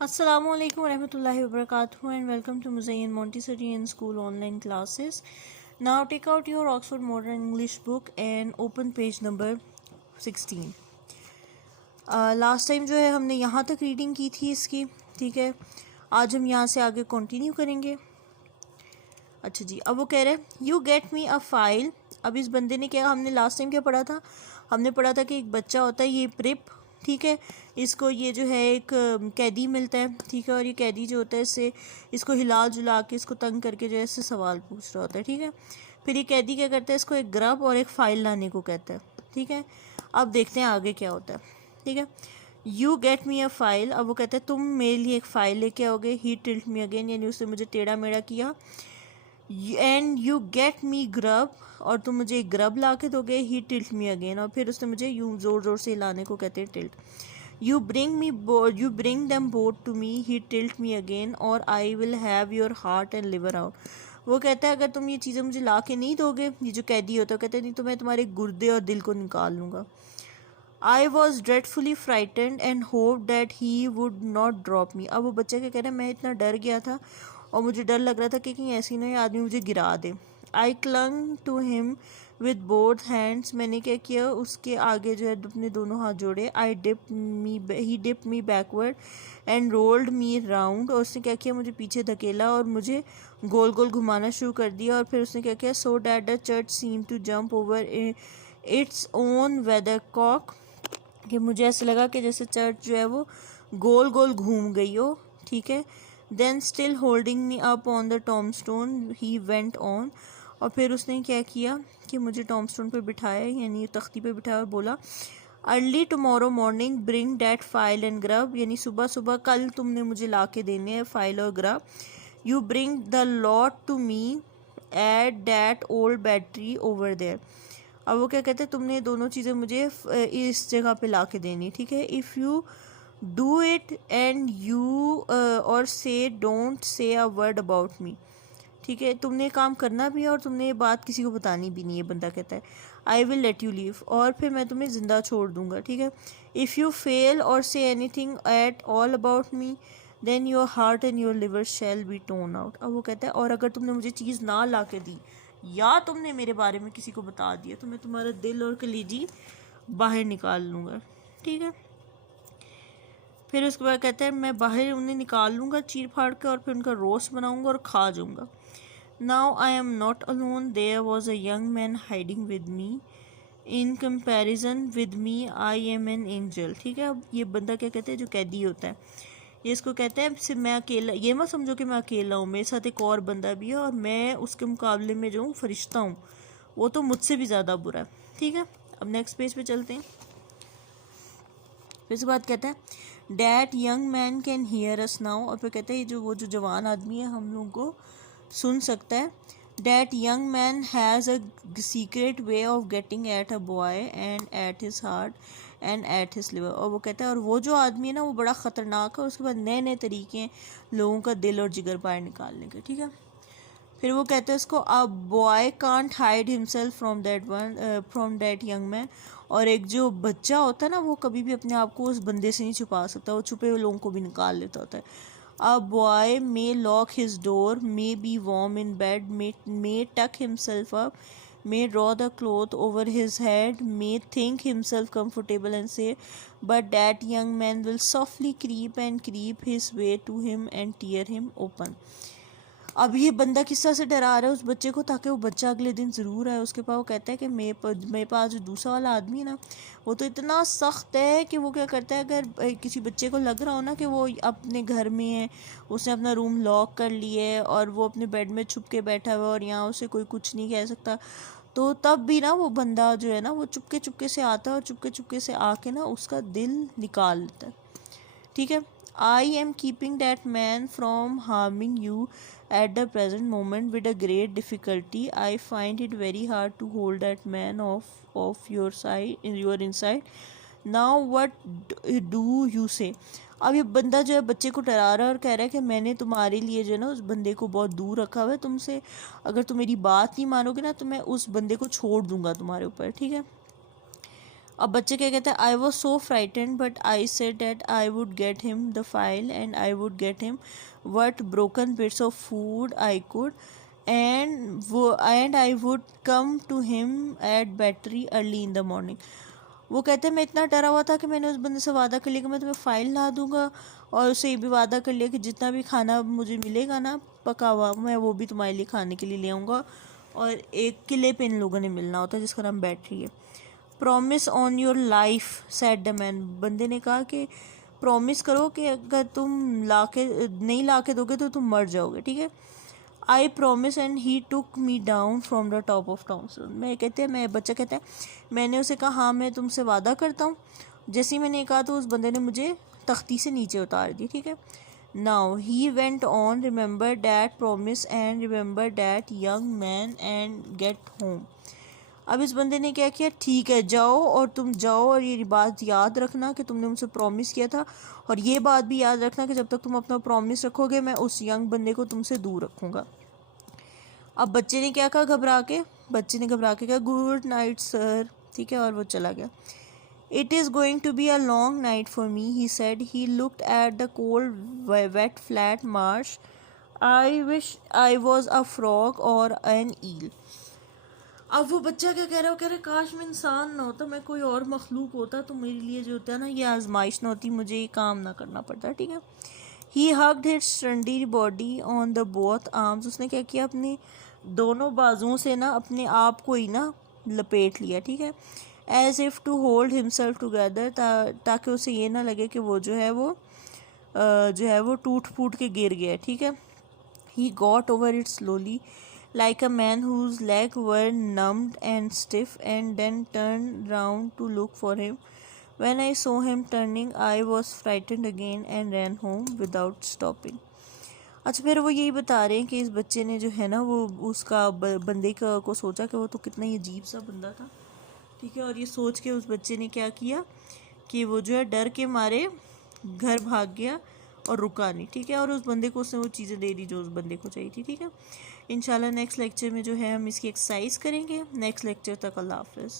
Assalamualaikum warahmatullahi wabarakatuh and welcome to Muzayyan Montessori and School online classes. Now take out your Oxford Modern English book and open page number 16. Last time जो है हमने यहाँ तक reading की थी इसकी, ठीक है। आज हम यहाँ से आगे कंटिन्यू करेंगे। अच्छा जी, अब वो कह रहे हैं you get me a file. अब इस बंदे ने क्या, हमने लास्ट टाइम क्या पढ़ा था, हमने पढ़ा था कि एक बच्चा होता है ये प्रिप, ठीक है। इसको ये जो है एक कैदी मिलता है, ठीक है। और ये कैदी जो होता है इससे इसको हिला जुला के इसको तंग करके जो है इससे सवाल पूछ रहा होता है, ठीक है। फिर ये कैदी क्या करता है, इसको एक ग्रब और एक फ़ाइल लाने को कहता है, ठीक है। अब देखते हैं आगे क्या होता है, ठीक है। You get me a file. अब वो कहता है तुम मेरे लिए एक फ़ाइल लेके आओगे। ही टिल्ट मी अगेन, यानी उसने मुझे टेढ़ा मेढ़ा किया। And you get me grub, और तुम मुझे एक ग्रब ला के दोगे। ही टिल्ट मी अगेन, और फिर उसने मुझे यूँ ज़ोर ज़ोर से हिलाने को कहते हैं tilt. You bring them both to me. He tilt me again, और I will have your heart and liver out. वो कहता है अगर तुम ये चीज़ें मुझे ला के नहीं दोगे, ये जो कैदी होता है कहते हैं नहीं तो मैं तुम्हारे गुर्दे और दिल को निकाल लूँगा। I was dreadfully frightened and hope that he would not drop me. अब वो बच्चा क्या कह रहा है, मैं इतना डर गया था और मुझे डर लग रहा था कि कहीं ऐसी ना ये आदमी मुझे गिरा दे। I clung to him with both hands. मैंने क्या किया, उसके आगे जो है अपने दोनों हाथ जोड़े। He dip me backward and rolled me round. और उसने क्या किया, मुझे पीछे धकेला और मुझे गोल गोल घुमाना शुरू कर दिया। और फिर उसने क्या किया, so that the church seem to jump over its own weathercock, कि मुझे ऐसा लगा कि जैसे चर्च जो है वो गोल गोल घूम गई हो, ठीक है। Then still holding me up on the tombstone he went on. और फिर उसने क्या किया कि मुझे टॉमस्टोन पे बिठाया, यानी तख्ती पे बिठाया, और बोला early tomorrow morning bring that file and grub, यानी सुबह सुबह कल तुमने मुझे ला के देने हैं फाइल और grub. You bring the lot to me at that old battery over there. अब वो क्या कहते हैं, तुमने दोनों चीज़ें मुझे इस जगह पे ला के देनी, ठीक है। If you do it and you और से don't say a word about me, ठीक है। तुमने काम करना भी है और तुमने ये बात किसी को बतानी भी नहीं है। बंदा कहता है I will let you leave, और फिर मैं तुम्हें ज़िंदा छोड़ दूंगा, ठीक है। If you fail or say anything at all about me then your heart and your liver shall be torn out. अब वो कहता है और अगर तुमने मुझे चीज़ ना ला के दी या तुमने मेरे बारे में किसी को बता दिया तो मैं तुम्हारा दिल और कलेजी बाहर निकाल लूँगा, ठीक है। फिर उसके बाद कहता है मैं बाहर उन्हें निकाल लूँगा चीर फाड़ के, और फिर उनका रोस्ट बनाऊँगा और खा जाऊँगा। Now I am not alone, there was a young man hiding with me. In comparison with me I am an angel, ठीक है। अब ये बंदा क्या कहते हैं, जो कैदी होता है, ये इसको कहते हैं सिर्फ मैं अकेला, ये मत समझो कि मैं अकेला हूँ, मेरे साथ एक और बंदा भी है और मैं उसके मुकाबले में जो हूँ फरिश्ता हूँ, वो तो मुझसे भी ज़्यादा बुरा है, ठीक है। अब नेक्स्ट पेज पे चलते हैं। फिर इसके बाद कहता है that young man can hear us now, और फिर कहता है ये जो वो जो जवान आदमी है हम लोगों को सुन सकता है। That young man has a secret way of getting at a boy and at his heart and at his liver. और वो कहता है और वो जो आदमी है ना वो बड़ा ख़तरनाक है, और उसके बाद नए नए तरीके हैं लोगों का दिल और जिगर बाहर निकालने के, ठीक है। फिर वो कहते हैं उसको a boy can't hide himself from that young man. और एक जो बच्चा होता है ना वो कभी भी अपने आप को उस बंदे से नहीं छुपा सकता, वो छुपे हुए लोगों को भी निकाल लेता होता है। A boy may lock his door, may be warm in bed, may tuck himself up, may draw the cloth over his head, may think himself comfortable and safe, but that young man will softly creep his way to him and tear him open. अब ये बंदा किस तरह से डरा रहा है उस बच्चे को ताकि वो बच्चा अगले दिन ज़रूर आए उसके पास। वो कहता है कि मेरे पास जो दूसरा वाला आदमी है ना वो तो इतना सख्त है कि वो क्या करता है, अगर किसी बच्चे को लग रहा हो ना कि वो अपने घर में है, उसने अपना रूम लॉक कर लिया है और वो अपने बेड में छुप के बैठा हुआ है और यहाँ उसे कोई कुछ नहीं कह सकता, तो तब भी ना वो बंदा जो है ना वो चुपके चुपके से आता है और चुपके चुपके से आके ना उसका दिल निकाल लेता है, ठीक है। I am keeping that man from harming you at the present moment with a great difficulty. I find it very hard to hold that man off your side your inside. Now what do you say. अब ये बंदा जो है बच्चे को डरा रहा है और कह रहा है कि मैंने तुम्हारे लिए जो है ना उस बंदे को बहुत दूर रखा हुआ है तुमसे, अगर तुम मेरी बात नहीं मानोगे ना तो मैं उस बंदे को छोड़ दूंगा तुम्हारे ऊपर, ठीक है। अब बच्चे क्या कहते हैं, I was so frightened but I said that I would get him the file and I would get him what broken bits of food I could and I would come to him at battery early in the morning. वो कहते हैं मैं इतना डरा हुआ था कि मैंने उस बंदे से वादा कर लिया कि मैं तुम्हें फ़ाइल ला दूंगा, और उससे ये भी वादा कर लिया कि जितना भी खाना मुझे मिलेगा ना पका हुआ, मैं वो भी तुम्हारे लिए खाने के लिए ले आऊँगा। और एक किले पे इन लोगों ने मिलना होता है जिसका नाम बैटरी है। Promise on your life said the man, बंदे ने कहा कि प्रॉमिस करो कि अगर तुम नहीं ला के दोगे तो तुम मर जाओगे, ठीक है। I promise and he took me down from the top of town. बच्चा कहता है मैंने उसे कहा हाँ मैं तुमसे वादा करता हूँ। जैसे ही मैंने कहा तो उस बंदे ने मुझे तख्ती से नीचे उतार दी, ठीक है। Now he went on, remember that promise and remember that young man and get home. अब इस बंदे ने क्या किया, ठीक है जाओ और ये बात याद रखना कि तुमने मुझसे प्रॉमिस किया था, और ये बात भी याद रखना कि जब तक तुम अपना प्रॉमिस रखोगे मैं उस यंग बंदे को तुमसे दूर रखूँगा। अब बच्चे ने क्या कहा घबरा के कहा गुड नाइट सर, ठीक है, और वो चला गया। It is going to be a long night for me he said. He looked at the cold wet flat marsh. I wish I was a frog or an eel. अब वो बच्चा क्या कह रहा है, वो कह रहा है काश मैं इंसान ना होता, मैं कोई और मखलूक होता तो मेरे लिए जो होता है ना ये आजमाइश ना होती, मुझे ये काम ना करना पड़ता, ठीक है। ही hugged his स्टंडी body on the both arms, उसने क्या किया अपनी दोनों बाजुओं से ना अपने आप को ही ना लपेट लिया, ठीक है। As if to hold himself together, ताकि उसे ये ना लगे कि वो जो है वो टूट फूट के गिर गया, ठीक है। He got over it slowly like a man whose legs were numbed and stiff, and then turned round to look for him. When I saw him turning, I was frightened again and ran home without stopping. अच्छा, फिर वो यही बता रहे हैं कि इस बच्चे ने जो है ना वो उसका बंदे को सोचा कि वो तो कितना ही अजीब सा बंदा था, ठीक है। और ये सोच के उस बच्चे ने क्या किया कि वो जो है डर के मारे घर भाग गया और रुका नहीं, ठीक है। और उस बंदे को उसने वो चीज़ें दे दी जो उस बंदे को चाहिए थी, ठीक है। इंशाल्लाह नेक्स्ट लेक्चर में जो है हम इसकी एक्सरसाइज करेंगे। नेक्स्ट लेक्चर तक अल्लाह हाफ़िज़।